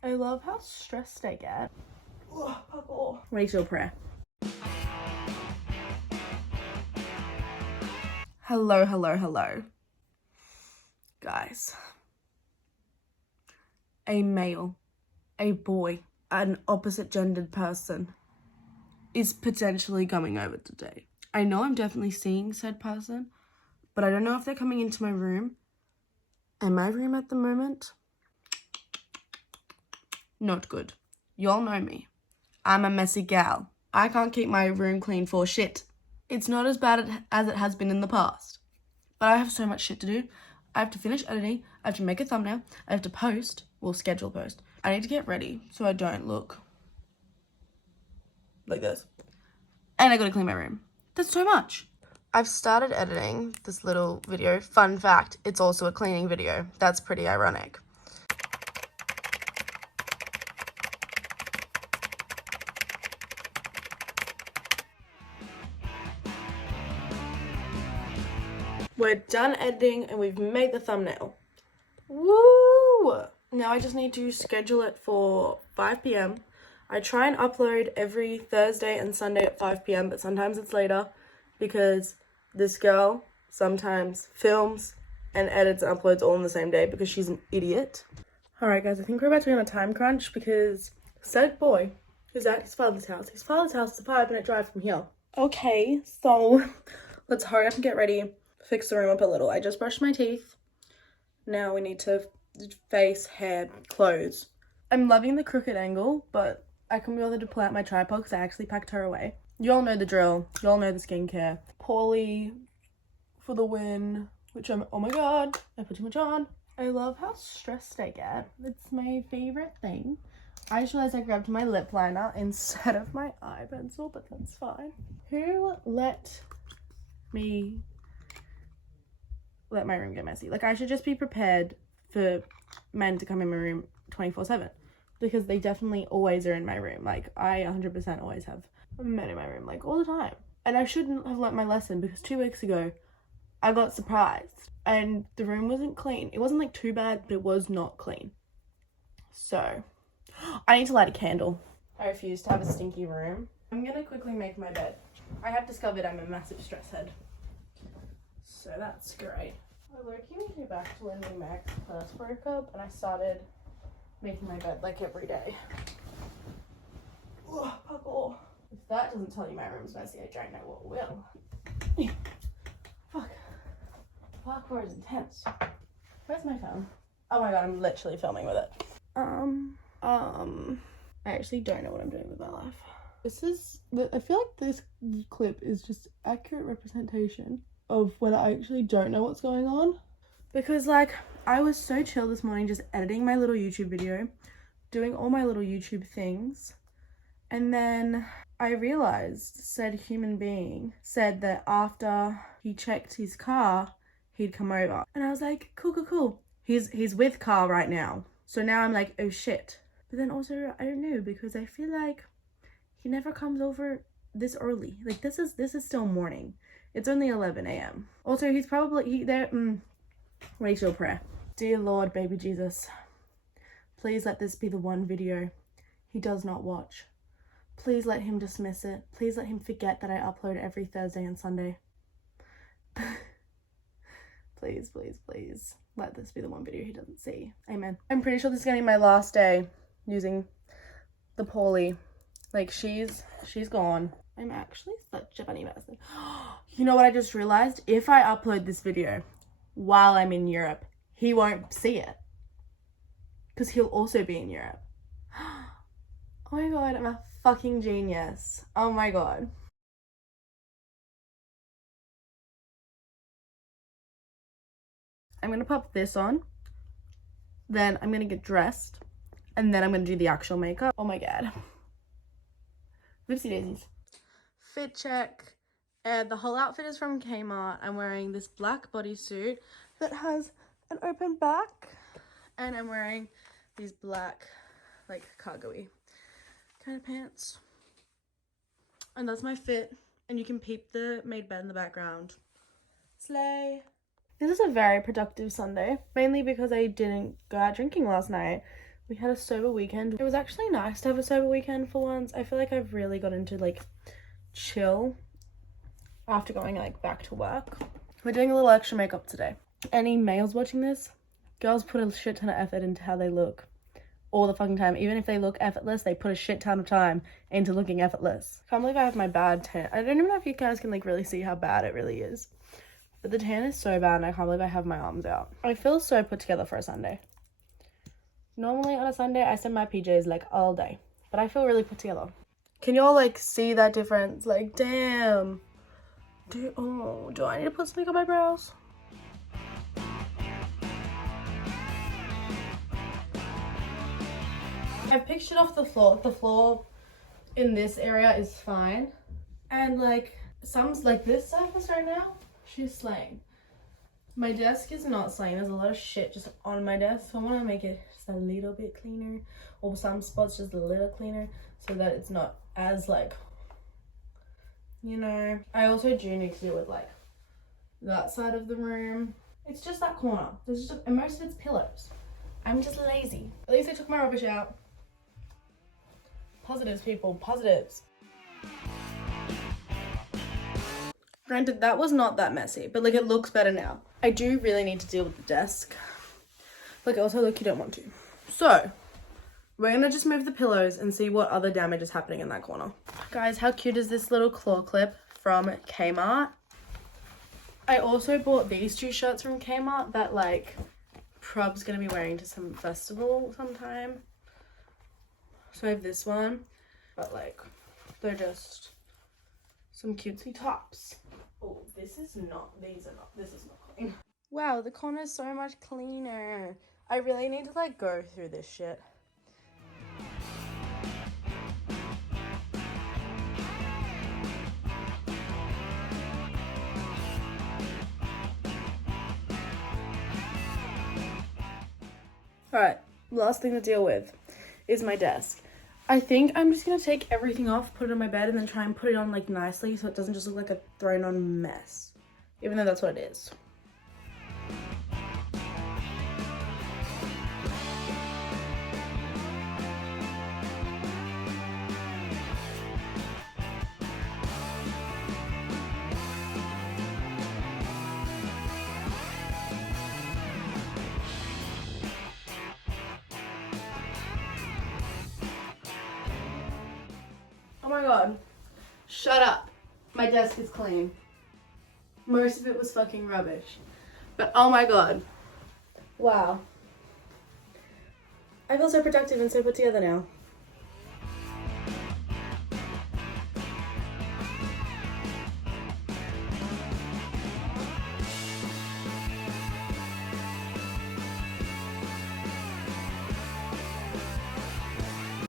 I love how stressed I get. Rachel prayer. Hello. Guys. A male, a boy, an opposite gendered person is potentially coming over today. I know I'm definitely seeing said person, but I don't know if they're coming into my room. And my room at the moment, not good. Y'all know me. I'm a messy gal. I can't keep my room clean for shit. It's not as bad as it has been in the past. But I have so much shit to do. I have to finish editing. I have to make a thumbnail. I have to post. Well, schedule post. I need to get ready so I don't look like this. And I gotta clean my room. That's so much. I've started editing this little video. Fun fact, it's also a cleaning video. That's pretty ironic. We're done editing and we've made the thumbnail. Woo! Now I just need to schedule it for 5 p.m. I try and upload every Thursday and Sunday at 5 p.m, but sometimes it's later because this girl sometimes films and edits and uploads all in the same day because she's an idiot. Alright guys, I think we're about to be on a time crunch because said boy is at his father's house. His father's house is a 5-minute drive from here. Okay, so let's hurry up and get ready, fix the room up a little. I just brushed my teeth. Now we need to face, hair, clothes. I'm loving the crooked angle, but I can be bothered to pull out my tripod because I actually packed her away. You all know the drill. You all know the skincare. Pauly for the win, which I'm, oh my god, I put too much on. I love how stressed I get. It's my favorite thing. I just realized I grabbed my lip liner instead of my eye pencil, but that's fine. Who let my room get messy? Like, I should just be prepared for men to come in my room 24/7 because they definitely always are in my room. Like, I 100% always have men in my room, like, all the time. And I shouldn't have learnt my lesson because 2 weeks ago I got surprised and the room wasn't clean. It wasn't like too bad, but it was not clean. So I need to light a candle. I refuse to have a stinky room. I'm gonna quickly make my bed. I have discovered I'm a massive stress head, so that's great. I low-key made me back to when me and Max first broke up and I started making my bed like every day. Ugh, puckle. If that doesn't tell you my room's messy, I don't know what will. Fuck. Parkour is intense. Where's my phone? Oh my god, I'm literally filming with it. I actually don't know what I'm doing with my life. I feel like this clip is just accurate representation of when I actually don't know what's going on. Because, like, I was so chill this morning just editing my little YouTube video, doing all my little YouTube things, and then I realized said human being said that after he checked his car, he'd come over. And I was like, cool. He's with car right now. So now I'm like, oh shit. But then also, I don't know, because I feel like he never comes over this early. Like, this is still morning. It's only 11 a.m. Also, he's probably, Rachel prayer. Dear Lord, baby Jesus, please let this be the one video he does not watch. Please let him dismiss it. Please let him forget that I upload every Thursday and Sunday. Please. Let this be the one video he doesn't see. Amen. I'm pretty sure this is gonna be my last day using the Pauly. Like, she's gone. I'm actually such a funny person. You know what I just realized? If I upload this video while I'm in Europe, he won't see it. Because he'll also be in Europe. Oh my god, I'm a fucking genius. Oh my god. I'm gonna pop this on. Then I'm gonna get dressed. And then I'm gonna do the actual makeup. Oh my god. Whoopsie daisies. Fit check. The whole outfit is from Kmart. I'm wearing this black bodysuit that has an open back. And I'm wearing these black, like, cargo-y kind of pants. And that's my fit. And you can peep the made bed in the background. Slay. This is a very productive Sunday. Mainly because I didn't go out drinking last night. We had a sober weekend. It was actually nice to have a sober weekend for once. I feel like I've really got into like chill after going like back to work. We're doing a little extra makeup today. Any males watching this? Girls put a shit ton of effort into how they look all the fucking time. Even if they look effortless, they put a shit ton of time into looking effortless. Can't believe I have my bad tan. I don't even know if you guys can like really see how bad it really is. But the tan is so bad and I can't believe I have my arms out. I feel so put together for a Sunday. Normally on a Sunday, I send my PJs like all day. But I feel really put together. Can y'all like see that difference? Like, damn. Do I need to put something on my brows? I've picked it off the floor. The floor in this area is fine. And like, like this surface right now, she's slaying. My desk is not slaying. There's a lot of shit just on my desk. So I want to make it just a little bit cleaner. Or some spots just a little cleaner. So that it's not as like, you know. I also do need to deal with like that side of the room. It's just that corner. There's just, and most of it's pillows. I'm just lazy. At least I took my rubbish out. Positives, people, positives. Granted, that was not that messy, but like it looks better now. I do really need to deal with the desk. Like also, look, you don't want to. So, we're gonna just move the pillows and see what other damage is happening in that corner. Guys, how cute is this little claw clip from Kmart? I also bought these two shirts from Kmart that like Prob's gonna be wearing to some festival sometime. So I have this one, but like they're just some cutesy tops. Oh, this is not clean. Wow, the corner's so much cleaner. I really need to like go through this shit. Alright, last thing to deal with is my desk. I think I'm just gonna take everything off, put it on my bed, and then try and put it on like nicely so it doesn't just look like a thrown on mess. Even though that's what it is. Oh my god. Shut up. My desk is clean. Most of it was fucking rubbish. But oh my god. Wow. I feel so productive and so put together now.